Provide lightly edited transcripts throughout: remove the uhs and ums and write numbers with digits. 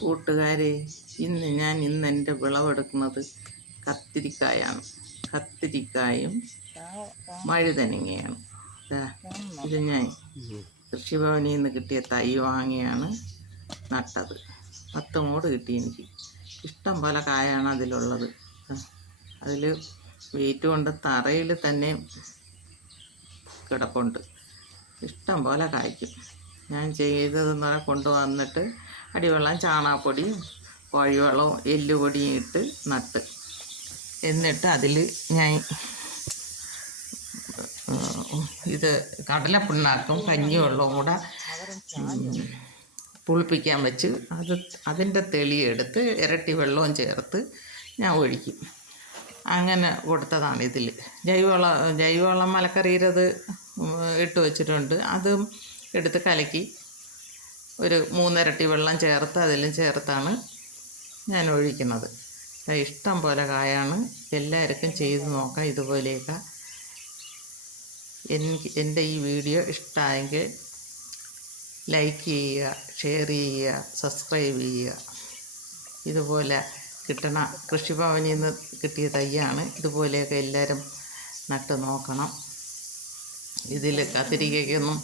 കൂട്ടുകാരെ, ഇന്ന് എൻ്റെ വിളവെടുക്കുന്നത് കത്തിരിക്കായാണ്. കത്തിരിക്കായും വഴുതനങ്ങയാണ്. ഇത് ഞാൻ കൃഷിഭവനിൽ നിന്ന് കിട്ടിയ തൈ വാങ്ങിയാണ് നട്ടത്. 10 മൂട് കിട്ടി എനിക്ക്. ഇഷ്ടം പോലെ കായാണ് അതിലുള്ളത്. അതിൽ വെയിറ്റ് കൊണ്ട് തറയിൽ തന്നെ കിടപ്പുണ്ട്. ഇഷ്ടം പോലെ കായ്ക്കും. ഞാൻ ചെയ്തതെന്ന് പറഞ്ഞാൽ കൊണ്ടുവന്നിട്ട് അടിവെള്ളം, ചാണകപ്പൊടിയും കോഴിവെള്ളവും എല്ലുപൊടിയും ഇട്ട് നട്ട്, എന്നിട്ട് അതിൽ ഞാൻ ഇത് കടലപ്പിണ്ണാക്കും കഞ്ഞിവെള്ളവും കൂടെ പുളിപ്പിക്കാൻ വെച്ച് അതിൻ്റെ തെളിയെടുത്ത് ഇരട്ടി വെള്ളവും ചേർത്ത് ഞാൻ ഒഴിക്കും. അങ്ങനെ കൊടുത്തതാണ്. ഇതിൽ ജൈവവളം മലക്കറിയിലത് ഇട്ട് വെച്ചിട്ടുണ്ട്. അതും എടുത്ത് കലക്കി ഒരു 3 ഇരട്ടി വെള്ളം ചേർത്ത് അതിലും ചേർത്താണ് ഞാൻ ഒഴിക്കുന്നത്. ഇഷ്ടം പോലെ കായാണ്. എല്ലാവർക്കും ചെയ്ത് നോക്കാം ഇതുപോലെയൊക്കെ. എൻ്റെ ഈ വീഡിയോ ഇഷ്ടമായെങ്കിൽ ലൈക്ക് ചെയ്യുക, ഷെയർ ചെയ്യുക, സബ്സ്ക്രൈബ് ചെയ്യുക. ഇതുപോലെ കിട്ടണ കൃഷിഭവനിൽ നിന്ന് കിട്ടിയ തൈയാണ്. ഇതുപോലെയൊക്കെ എല്ലാവരും നട്ട് നോക്കണം. ഇതിൽ കത്തിരിക്കയ്ക്കൊന്നും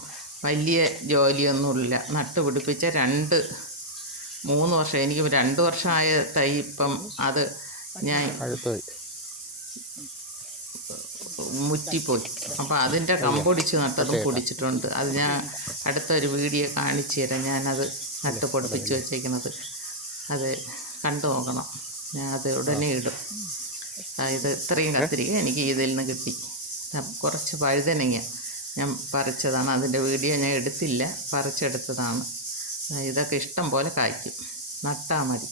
വലിയ ജോലിയൊന്നുമില്ല. നട്ട് പിടിപ്പിച്ച 2-3 വർഷം, എനിക്ക് 2 വർഷമായ തൈ ഇപ്പം അത് ഞാൻ മുറ്റിപ്പോയി. അപ്പോൾ അതിൻ്റെ കമ്പൊടിച്ച് നട്ടതും പൊടിച്ചിട്ടുണ്ട്. അത് ഞാൻ അടുത്തൊരു വീഡിയോ കാണിച്ചു തരാം. ഞാനത് നട്ട് പൊടിപ്പിച്ച് വെച്ചേക്കുന്നത്. അത് കണ്ടു നോക്കണം. ഞാൻ അത് ഉടനെ ഇടും. ഇത് ഇത്രയും കത്തിരിക്ക എനിക്ക് ഇതിൽ നിന്ന് കിട്ടി. കുറച്ച് വഴുതനങ്ങ ഞാൻ പറിച്ചതാണ്. അതിൻ്റെ വീഡിയോ ഞാൻ എടുത്തില്ല, പറിച്ചെടുത്തതാണ്. ഇതൊക്കെ ഇഷ്ടം പോലെ കായ്ക്കും. നട്ടാൽ മതി.